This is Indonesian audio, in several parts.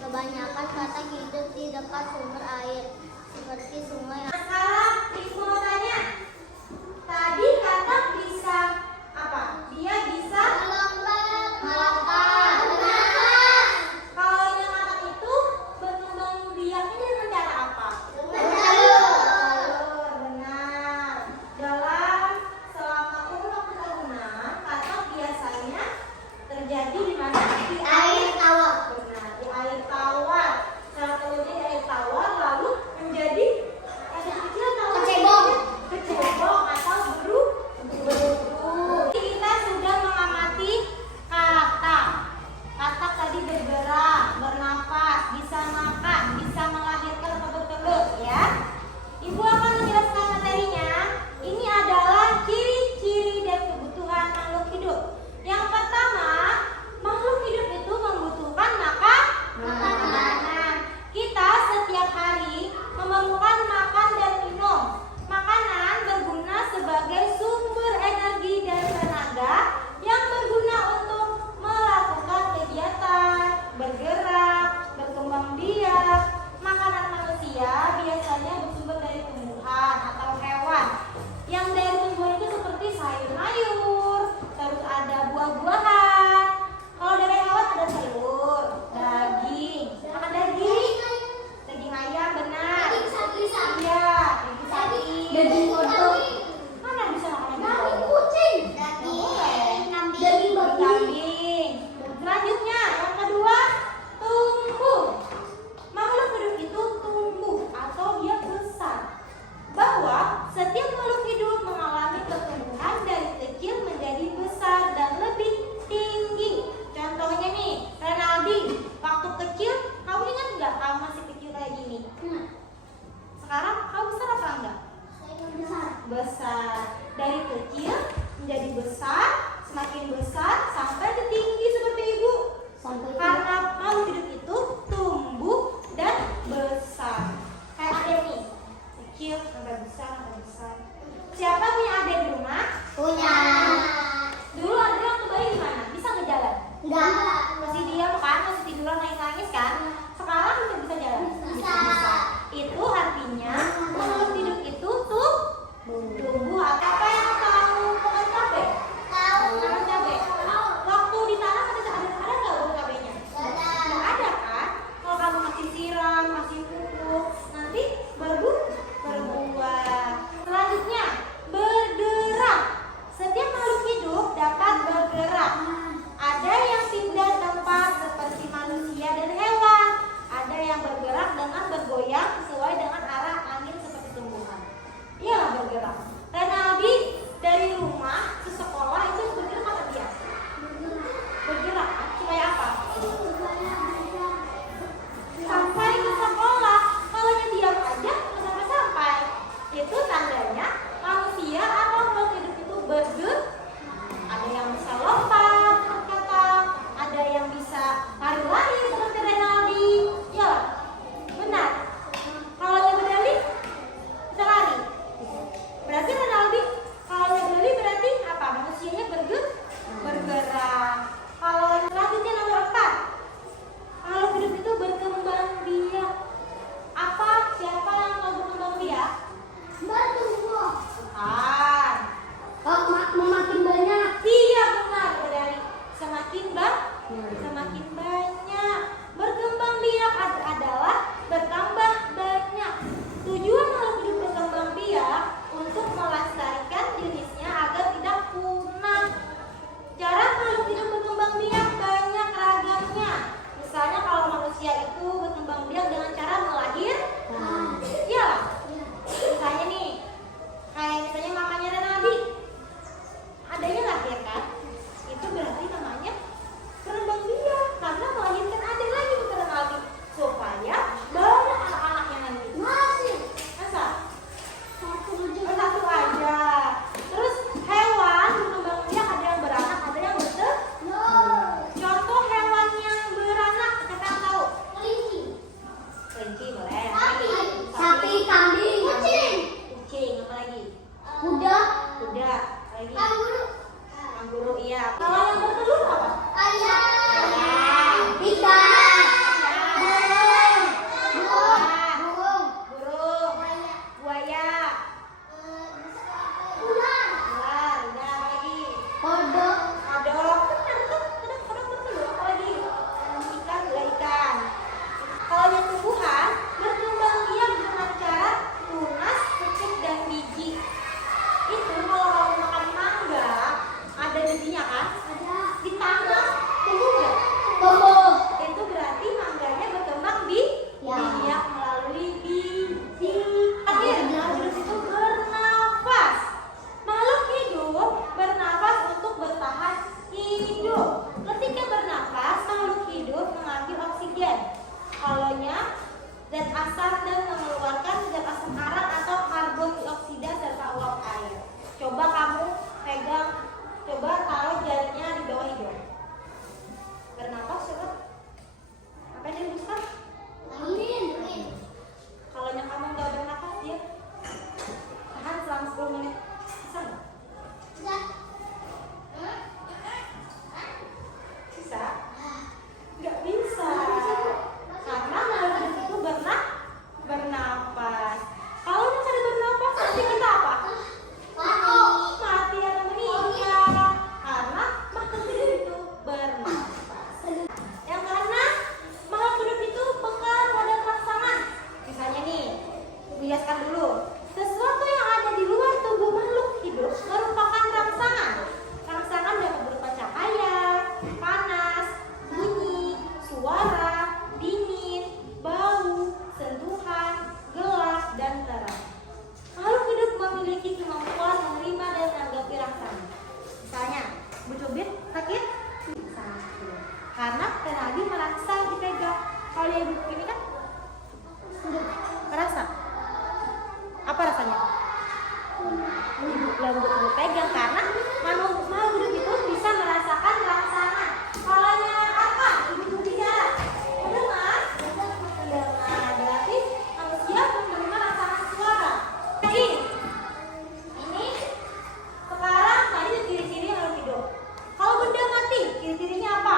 Kebanyakan katak hidup di dekat sumber air, seperti sungai. Sekarang Risma mau tanya, tadi katak bisa apa? Dia bisa melompat. Benar. Kalau yang katak itu berkembang biaknya dengan cara apa? Jalur. Benar. Dalam selama kurun waktu tahunan, katak biasanya terjadi di mana? Di air tawar. Benar, di air tawar. Setelah terjadi di air tawar, lalu Dijelaskan dulu. Sesuatu yang ada di luar tubuh makhluk hidup merupakan rangsangan. Rangsangan dapat berupa cahaya, panas, bunyi, suara, dingin, bau, sentuhan, gelap, dan terang. Makhluk hidup memiliki kemampuan menerima dan menanggapi rangsangan. Misalnya, Bu Cubit sakit? Sakit. Karena tadi merangsang dipegang. Kalau dia duduk ini kan merasa. Apa rasanya? Lembut pegang karena makhluk hidup itu bisa merasakan rangsangan. Kalau yang apa? Ibu bicara. Mendengar? Mendengar. Berarti manusia menerima rangsangan suara. Jadi ini sekarang tadi ciri-ciri makhluk hidup. Kalau benda mati, ciri-cirinya apa?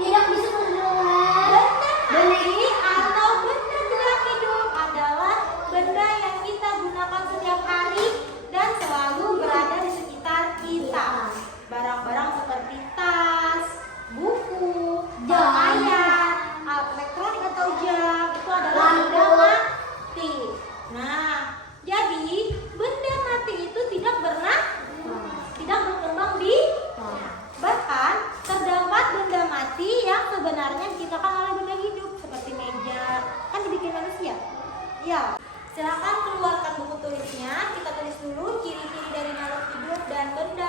Tidak bisa mendengar. Benda mati atau benda tidak hidup adalah benda yang kita gunakan setiap hari dan selalu berada di sekitar kita. Barang-barang seperti tas, buku, pakaian, alat elektronik atau jam itu adalah benda mati. Nah, jadi benda mati itu tidak berkembang di bahkan terdapat benda mati yang sebenarnya diciptakan oleh benda hidup seperti meja, kan dibikin manusia. Ya, silakan keluarkan buku tulisnya. Kita tulis dulu ciri-ciri dari makhluk hidup dan benda